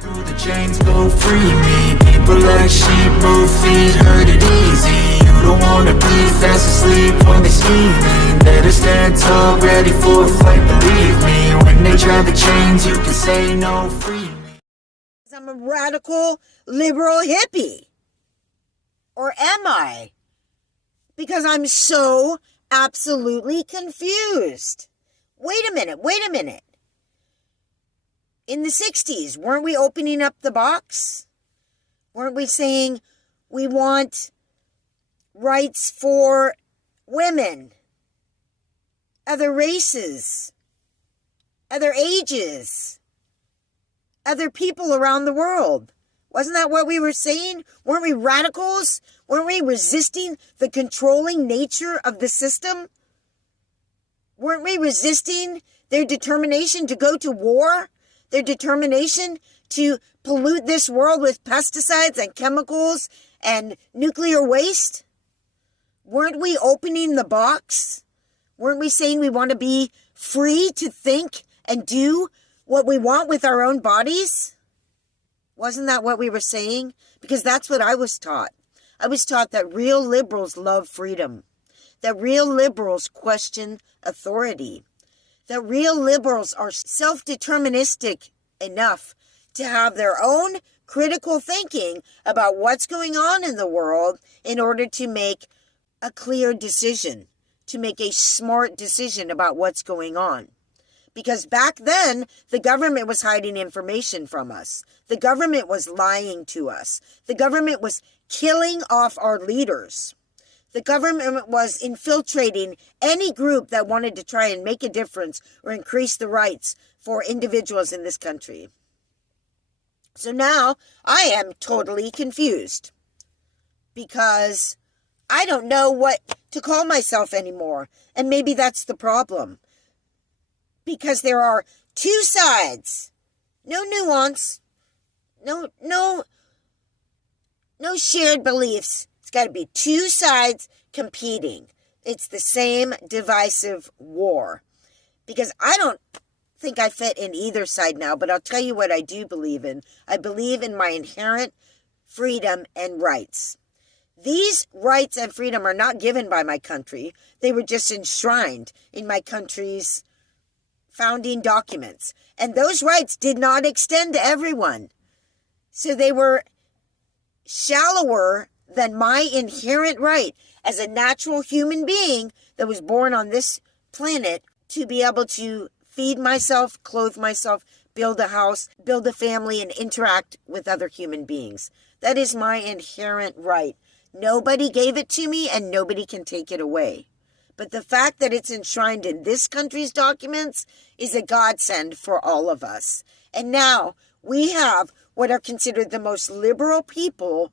Through the chains, go free me. People like sheep, move feet, hurt it easy. You don't wanna be fast asleep when they scheming. Better stand tall, ready for a fight, believe me. When they try the chains, you can say no, free me. I'm a radical liberal hippie. Or am I? Because I'm so absolutely confused. Wait a minute. In the 60s, weren't we opening up the box? Weren't we saying we want rights for women, other races, other ages, other people around the world? Wasn't that what we were saying? Weren't we radicals? Weren't we resisting the controlling nature of the system? Weren't we resisting their determination to go to war? Their determination to pollute this world with pesticides and chemicals and nuclear waste? Weren't we opening the box? Weren't we saying we want to be free to think and do what we want with our own bodies? Wasn't that what we were saying? Because that's what I was taught. I was taught that real liberals love freedom, that real liberals question authority, that real liberals are self-deterministic enough to have their own critical thinking about what's going on in the world in order to make a clear decision, to make a smart decision about what's going on. Because back then, the government was hiding information from us. The government was lying to us. The government was killing off our leaders. The government was infiltrating any group that wanted to try and make a difference or increase the rights for individuals in this country. So now I am totally confused because I don't know what to call myself anymore. And maybe that's the problem. Because there are two sides, no nuance, no shared beliefs. It's got to be two sides competing. It's the same divisive war. Because I don't think I fit in either side now, but I'll tell you what I do believe in. I believe in my inherent freedom and rights. These rights and freedom are not given by my country. They were just enshrined in my country's founding documents. And those rights did not extend to everyone. So they were shallower than my inherent right as a natural human being that was born on this planet to be able to feed myself, clothe myself, build a house, build a family, and interact with other human beings. That is my inherent right. Nobody gave it to me and nobody can take it away. But the fact that it's enshrined in this country's documents is a godsend for all of us. And now we have what are considered the most liberal people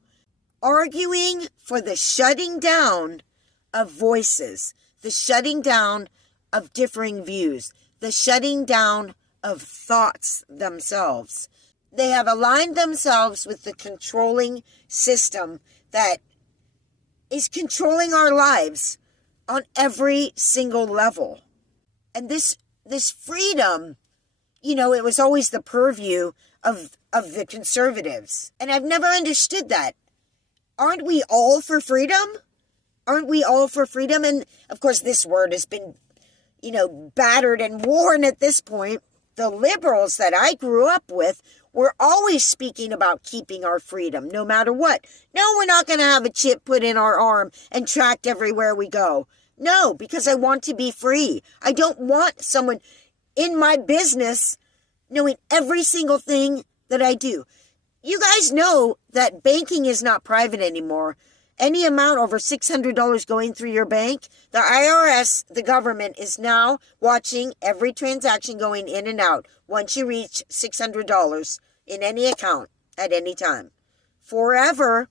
arguing for the shutting down of voices, the shutting down of differing views, the shutting down of thoughts themselves. They have aligned themselves with the controlling system that is controlling our lives on every single level. And this freedom, it was always the purview of the conservatives. And I've never understood that. Aren't we all for freedom? Aren't we all for freedom? And of course, this word has been, battered and worn at this point. The liberals that I grew up with were always speaking about keeping our freedom, no matter what. No, we're not going to have a chip put in our arm and tracked everywhere we go. No, because I want to be free. I don't want someone in my business knowing every single thing that I do. You guys know that banking is not private anymore. Any amount over $600 going through your bank, the IRS, the government, is now watching every transaction going in and out once you reach $600 in any account at any time. Forever,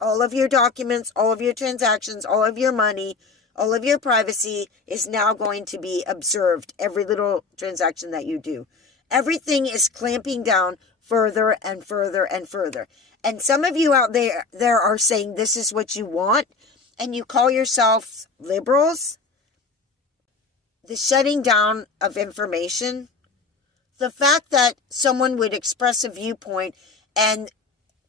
all of your documents, all of your transactions, all of your money, all of your privacy is now going to be observed, every little transaction that you do. Everything is clamping down further and further and further. And some of you out there are saying this is what you want, and you call yourselves liberals. The shutting down of information, The fact that someone would express a viewpoint and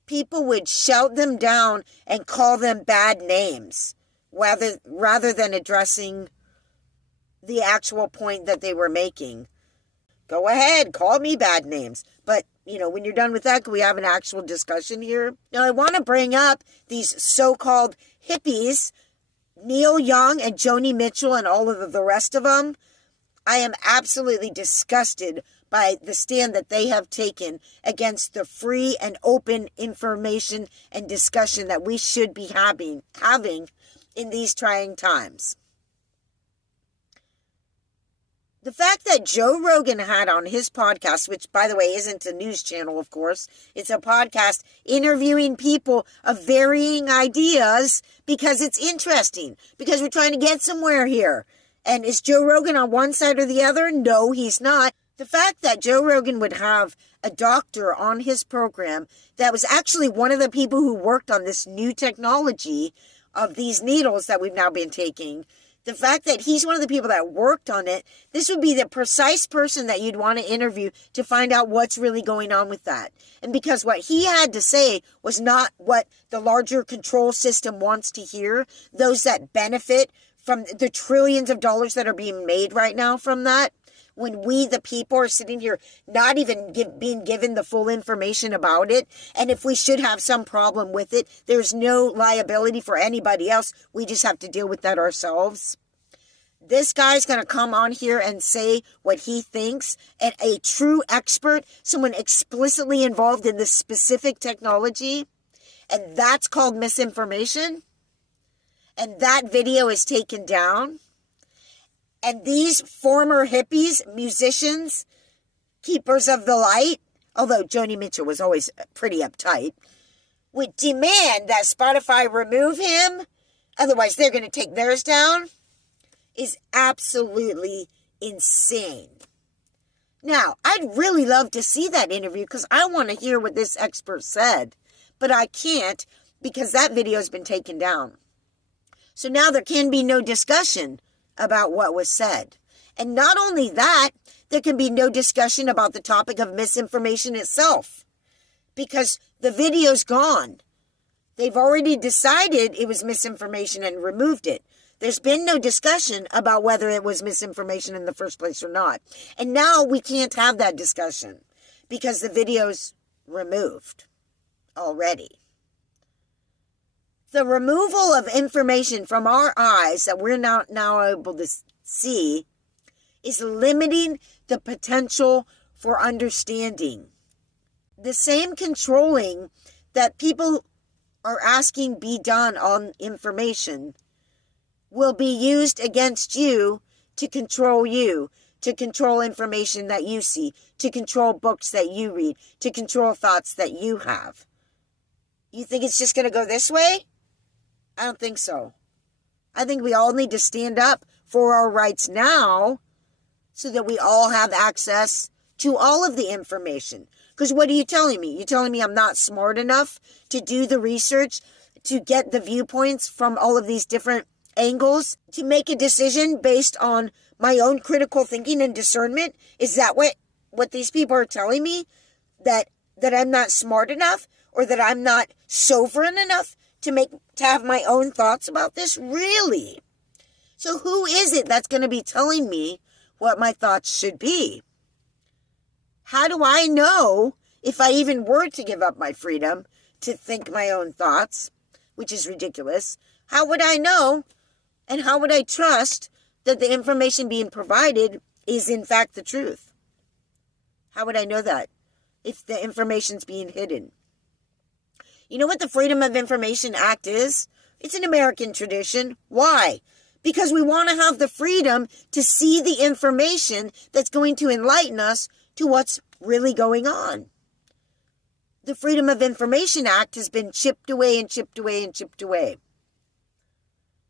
people would shout them down and call them bad names rather than addressing the actual point that they were making. Go ahead, call me bad names. But, when you're done with that, can we have an actual discussion here? Now, I want to bring up these so-called hippies, Neil Young and Joni Mitchell and all of the rest of them. I am absolutely disgusted by the stand that they have taken against the free and open information and discussion that we should be having in these trying times. The fact that Joe Rogan had on his podcast, which, by the way, isn't a news channel, of course, it's a podcast interviewing people of varying ideas because it's interesting, because we're trying to get somewhere here. And is Joe Rogan on one side or the other? No, he's not. The fact that Joe Rogan would have a doctor on his program that was actually one of the people who worked on this new technology of these needles that we've now been taking, the fact that he's one of the people that worked on it, this would be the precise person that you'd want to interview to find out what's really going on with that. And because what he had to say was not what the larger control system wants to hear, those that benefit from the trillions of dollars that are being made right now from that, when we, the people, are sitting here not even being given the full information about it, and if we should have some problem with it, there's no liability for anybody else. We just have to deal with that ourselves. This guy's going to come on here and say what he thinks, and a true expert, someone explicitly involved in this specific technology, and that's called misinformation. And that video is taken down. And these former hippies, musicians, keepers of the light, although Joni Mitchell was always pretty uptight, would demand that Spotify remove him, otherwise they're going to take theirs down, is absolutely insane. Now, I'd really love to see that interview because I want to hear what this expert said, but I can't because that video has been taken down. So now there can be no discussion about what was said. And not only that, there can be no discussion about the topic of misinformation itself because the video's gone. They've already decided it was misinformation and removed it. There's been no discussion about whether it was misinformation in the first place or not. And now we can't have that discussion because the video's removed already. The removal of information from our eyes that we're now able to see is limiting the potential for understanding. The same controlling that people are asking be done on information will be used against you, to control information that you see, to control books that you read, to control thoughts that you have. You think it's just going to go this way? I don't think so. I think we all need to stand up for our rights now so that we all have access to all of the information. Because what are you telling me? You're telling me I'm not smart enough to do the research, to get the viewpoints from all of these different angles, to make a decision based on my own critical thinking and discernment? Is that what these people are telling me? That I'm not smart enough, or that I'm not sovereign enough to have my own thoughts about this? Really? So who is it that's going to be telling me what my thoughts should be? How do I know if I even were to give up my freedom to think my own thoughts, which is ridiculous? How would I know, and how would I trust that the information being provided is in fact the truth? How would I know that if the information's being hidden? You know what the Freedom of Information Act is? It's an American tradition. Why? Because we want to have the freedom to see the information that's going to enlighten us to what's really going on. The Freedom of Information Act has been chipped away and chipped away and chipped away.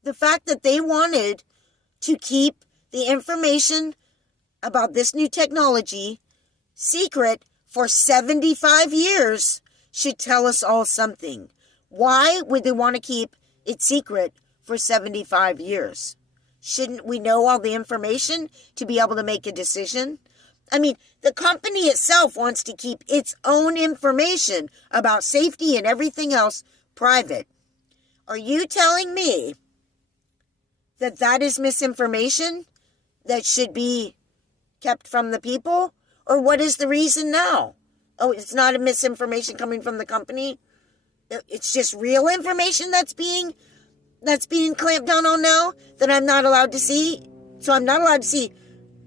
The fact that they wanted to keep the information about this new technology secret for 75 years should tell us all something. Why would they want to keep it secret for 75 years? Shouldn't we know all the information to be able to make a decision? I mean, the company itself wants to keep its own information about safety and everything else private. Are you telling me that that is misinformation that should be kept from the people? Or what is the reason now? Oh, it's not a misinformation coming from the company? It's just real information that's being clamped down on now that I'm not allowed to see? So I'm not allowed to see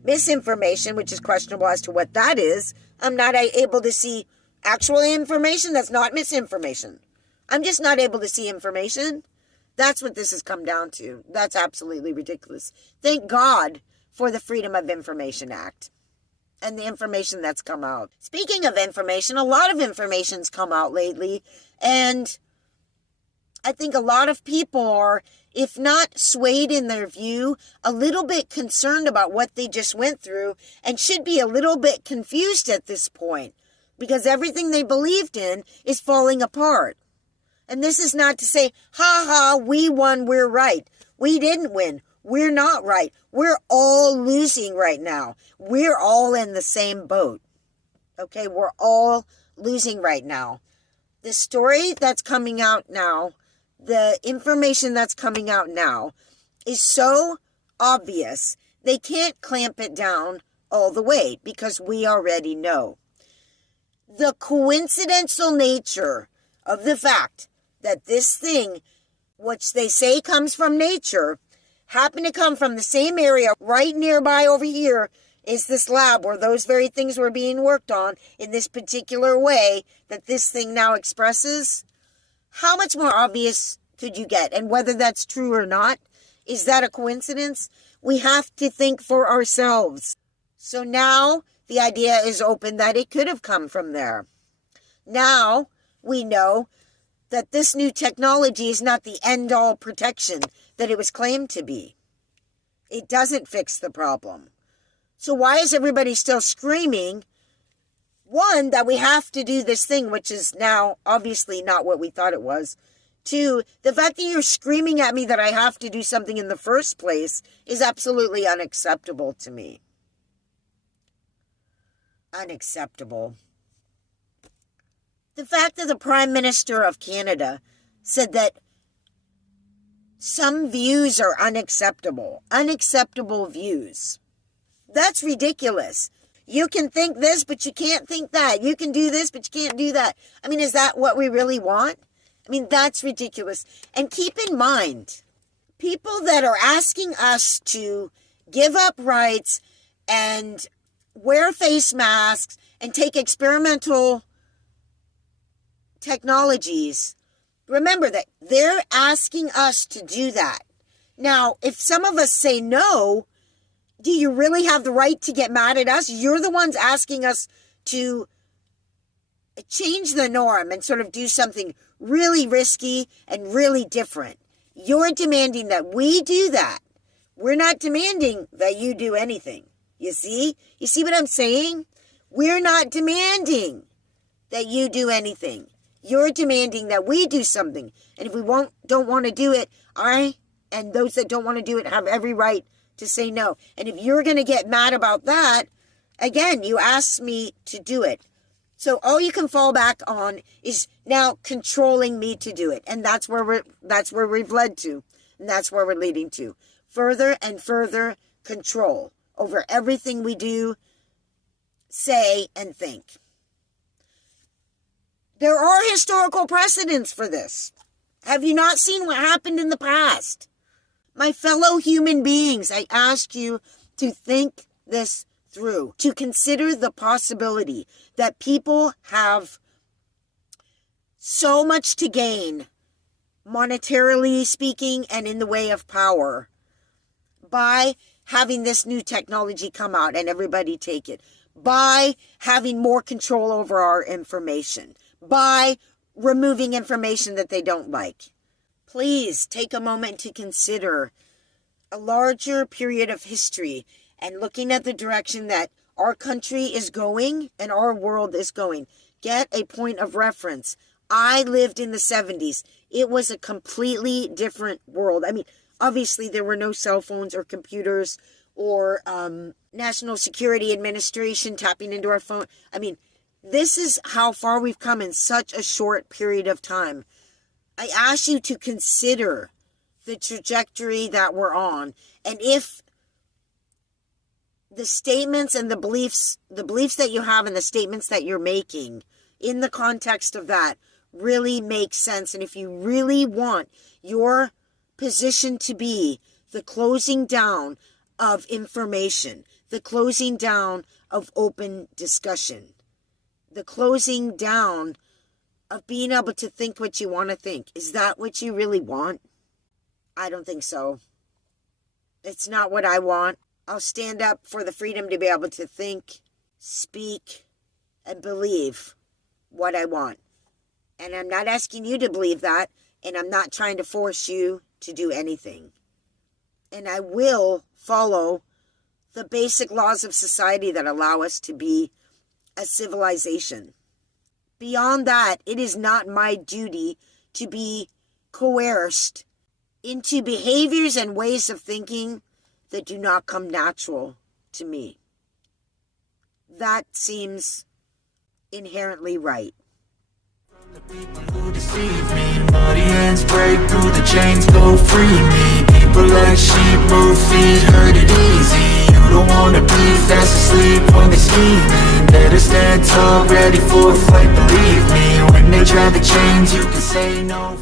misinformation, which is questionable as to what that is. I'm not able to see actual information that's not misinformation. I'm just not able to see information. That's what this has come down to. That's absolutely ridiculous. Thank God for the Freedom of Information Act and the information that's come out. Speaking of information, a lot of information's come out lately, and I think a lot of people are, if not swayed in their view, a little bit concerned about what they just went through and should be a little bit confused at this point because everything they believed in is falling apart. And this is not to say, ha ha, we won, we're right. We didn't win. We're not right. We're all losing right now. We're all in the same boat. Okay, we're all losing right now. The story that's coming out now, the information that's coming out now is so obvious, they can't clamp it down all the way because we already know. The coincidental nature of the fact that this thing, which they say comes from nature, happened to come from the same area right nearby over here is this lab where those very things were being worked on in this particular way that this thing now expresses. How much more obvious could you get? And whether that's true or not, is that a coincidence? We have to think for ourselves. So now the idea is open that it could have come from there. Now we know that this new technology is not the end-all protection that it was claimed to be. It doesn't fix the problem. So why is everybody still screaming, one, that we have to do this thing, which is now obviously not what we thought it was. Two, the fact that you're screaming at me that I have to do something in the first place is absolutely unacceptable to me. Unacceptable. The fact that the Prime Minister of Canada said that some views are unacceptable. Unacceptable views. That's ridiculous. You can think this, but you can't think that. You can do this, but you can't do that. I mean, is that what we really want? I mean, that's ridiculous. And keep in mind, people that are asking us to give up rights and wear face masks and take experimental technologies, remember that they're asking us to do that. Now, if some of us say no, do you really have the right to get mad at us? You're the ones asking us to change the norm and sort of do something really risky and really different. You're demanding that we do that. We're not demanding that you do anything. You see? You see what I'm saying? We're not demanding that you do anything. You're demanding that we do something. And if we don't want to do it, I and those that don't want to do it have every right to say no. And if you're going to get mad about that, again, you asked me to do it. So all you can fall back on is now controlling me to do it. And that's where we've led to. And that's where we're leading to. Further and further control over everything we do, say, and think. There are historical precedents for this. Have you not seen what happened in the past? My fellow human beings, I ask you to think this through, to consider the possibility that people have so much to gain, monetarily speaking, and in the way of power, by having this new technology come out and everybody take it, by having more control over our information, by removing information that they don't like. Please take a moment to consider a larger period of history and looking at the direction that our country is going and our world is going. Get a point of reference. I lived in the 70s. It was a completely different world. I mean, obviously there were no cell phones or computers or National Security Administration tapping into our phone. I mean, this is how far we've come in such a short period of time. I ask you to consider the trajectory that we're on, and if the statements and the beliefs that you have and the statements that you're making in the context of that really make sense, and if you really want your position to be the closing down of information, the closing down of open discussion, the closing down of being able to think what you want to think. Is that what you really want? I don't think so. It's not what I want. I'll stand up for the freedom to be able to think, speak, and believe what I want. And I'm not asking you to believe that, and I'm not trying to force you to do anything. And I will follow the basic laws of society that allow us to be a civilization. Beyond that, it is not my duty to be coerced into behaviors and ways of thinking that do not come natural to me. That seems inherently right. The people who deceive me, muddy hands break through the chains, go free me. People like sheep move feet, hurt it easy. You don't wanna be fast asleep when they scheming. Better stand tall, ready for a fight, believe me. When they try to change, you can say no.